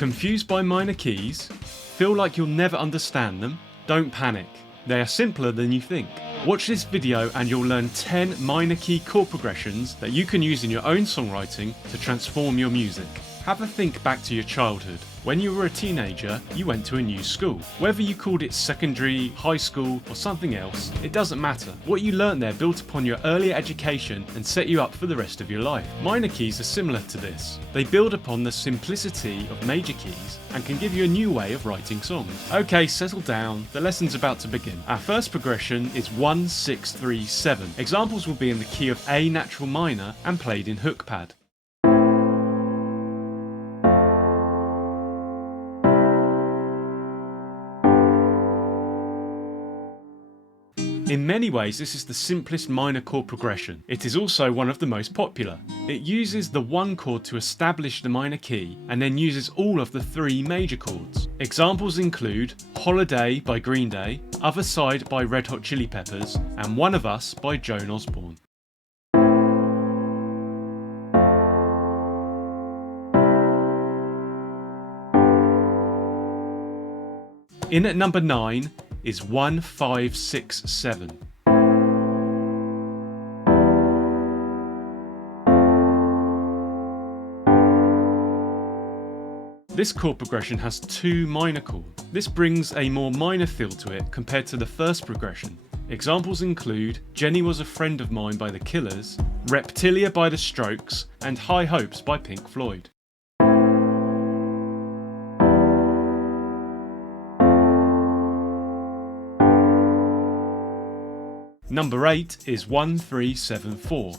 Confused by minor keys? Feel like you'll never understand them? Don't panic. They are simpler than you think. Watch this video and you'll learn 10 minor key chord progressions that you can use in your own songwriting to transform your music. Have a think back to your childhood. When you were a teenager, you went to a new school. Whether you called it secondary, high school, or something else, it doesn't matter. What you learnt there built upon your earlier education and set you up for the rest of your life. Minor keys are similar to this. They build upon the simplicity of major keys and can give you a new way of writing songs. Okay, settle down. The lesson's about to begin. Our first progression is 1, 6, 3, 7. Examples will be in the key of A natural minor and played in hook pad. In many ways, this is the simplest minor chord progression. It is also one of the most popular. It uses the one chord to establish the minor key and then uses all of the 3 major chords. Examples include Holiday by Green Day, Other Side by Red Hot Chili Peppers, and One of Us by Joan Osborne. In at number 9 is 1, 5, 6, 7. This chord progression has 2 minor chords. This brings a more minor feel to it compared to the first progression. Examples include Jenny Was a Friend of Mine by The Killers, Reptilia by The Strokes, and High Hopes by Pink Floyd. Number 8 is 1, 3, 7, 4.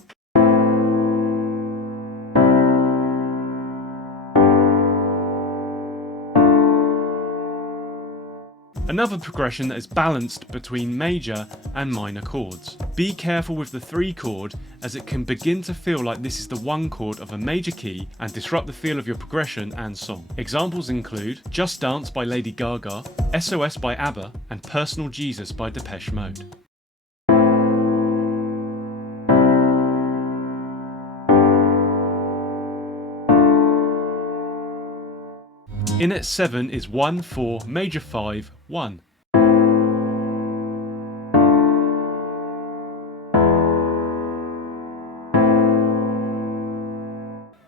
Another progression that is balanced between major and minor chords. Be careful with the 3 chord as it can begin to feel like this is the 1 chord of a major key and disrupt the feel of your progression and song. Examples include Just Dance by Lady Gaga, SOS by ABBA, and Personal Jesus by Depeche Mode. In at 7 is 1, 4, major 5, 1.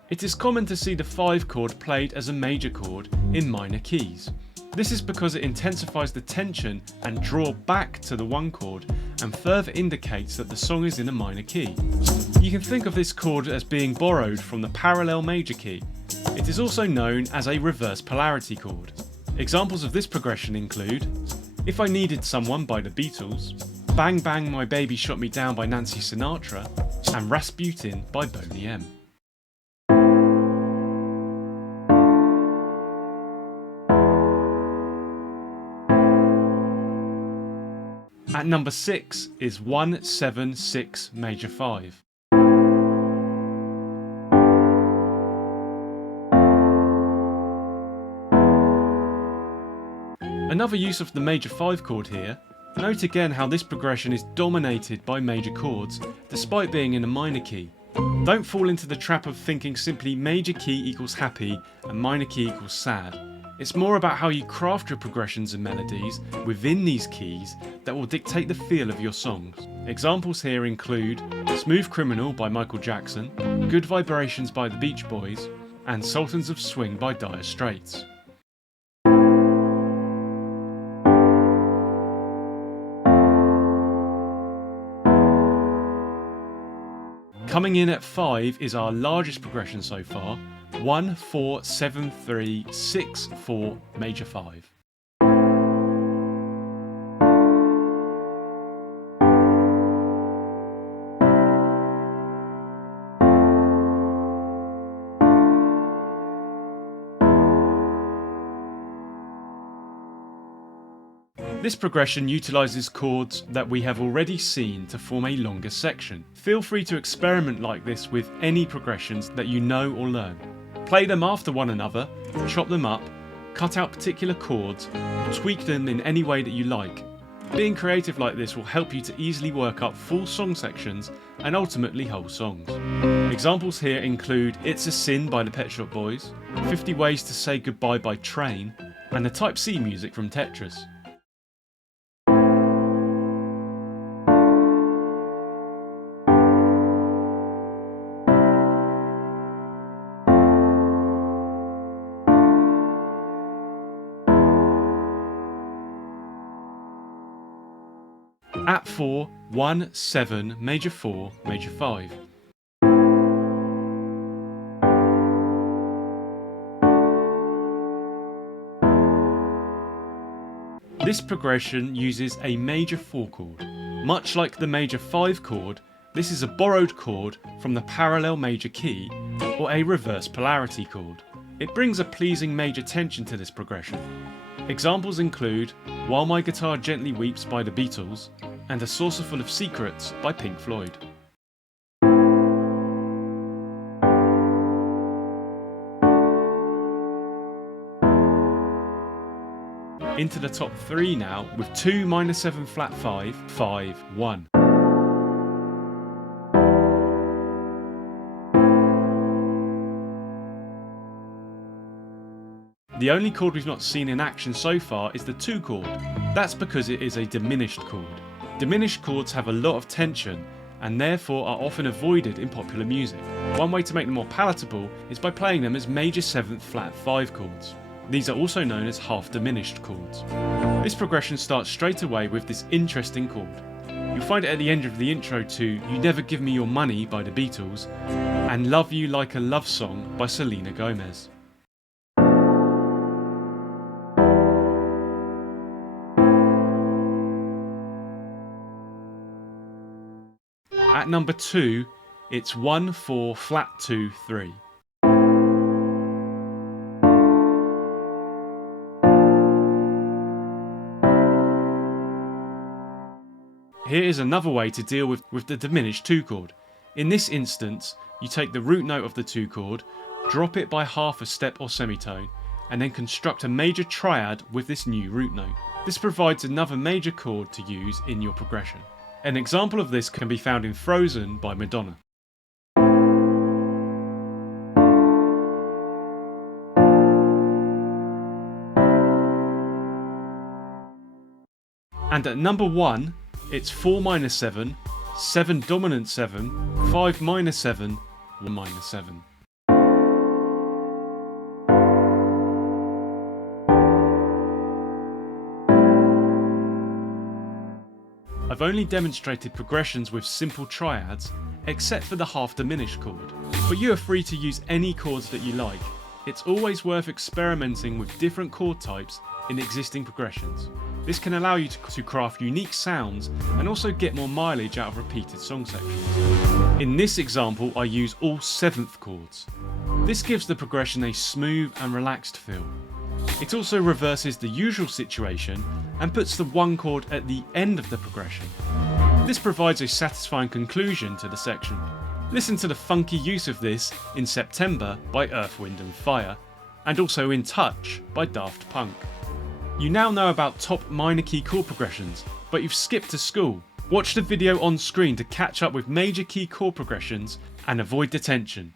It is common to see the 5 chord played as a major chord in minor keys. This is because it intensifies the tension and draw back to the 1 chord and further indicates that the song is in a minor key. You can think of this chord as being borrowed from the parallel major key. It is also known as a reverse polarity chord. Examples of this progression include If I Needed Someone by the Beatles, Bang Bang My Baby Shot Me Down by Nancy Sinatra, and Rasputin by Boney M. At number 6 is 1, 7, 6, major 5. Another use of the major 5 chord here. Note again how this progression is dominated by major chords despite being in a minor key. Don't fall into the trap of thinking simply major key equals happy and minor key equals sad. It's more about how you craft your progressions and melodies within these keys that will dictate the feel of your songs. Examples here include Smooth Criminal by Michael Jackson, Good Vibrations by the Beach Boys, and Sultans of Swing by Dire Straits. Coming in at 5 is our largest progression so far, 1, 4, 7, 3, 6, 4, major 5. This progression utilises chords that we have already seen to form a longer section. Feel free to experiment like this with any progressions that you know or learn. Play them after one another, chop them up, cut out particular chords, tweak them in any way that you like. Being creative like this will help you to easily work up full song sections and ultimately whole songs. Examples here include It's a Sin by the Pet Shop Boys, 50 Ways to Say Goodbye by Train, and the Type C music from Tetris. At 4, 1, 7, major 4, major 5. This progression uses a major 4 chord. Much like the major 5 chord, this is a borrowed chord from the parallel major key, or a reverse polarity chord. It brings a pleasing major tension to this progression. Examples include While My Guitar Gently Weeps by the Beatles, and A Saucerful of Secrets by Pink Floyd. Into the top 3 now with 2 minor 7 flat 5, 5, 1. The only chord we've not seen in action so far is the 2 chord. That's because it is a diminished chord. Diminished chords have a lot of tension and therefore are often avoided in popular music. One way to make them more palatable is by playing them as major 7th flat 5 chords. These are also known as half diminished chords. This progression starts straight away with this interesting chord. You'll find it at the end of the intro to You Never Give Me Your Money by the Beatles and Love You Like a Love Song by Selena Gomez. At number 2, it's 1, 4, flat 2, 3. Here is another way to deal with the diminished 2 chord. In this instance, you take the root note of the 2 chord, drop it by half a step or semitone, and then construct a major triad with this new root note. This provides another major chord to use in your progression. An example of this can be found in Frozen by Madonna. And at number 1, it's 4 minor 7, 7 dominant 7, 5 minor 7, 1 minor 7. I've only demonstrated progressions with simple triads, except for the half diminished chord, but you are free to use any chords that you like. It's always worth experimenting with different chord types in existing progressions. This can allow you to craft unique sounds and also get more mileage out of repeated song sections. In this example, I use all 7th chords. This gives the progression a smooth and relaxed feel. It also reverses the usual situation and puts the 1 chord at the end of the progression. This provides a satisfying conclusion to the section. Listen to the funky use of this in September by Earth, Wind & Fire, and also in Touch by Daft Punk. You now know about top minor key chord progressions, but you've skipped to school. Watch the video on screen to catch up with major key chord progressions and avoid detention.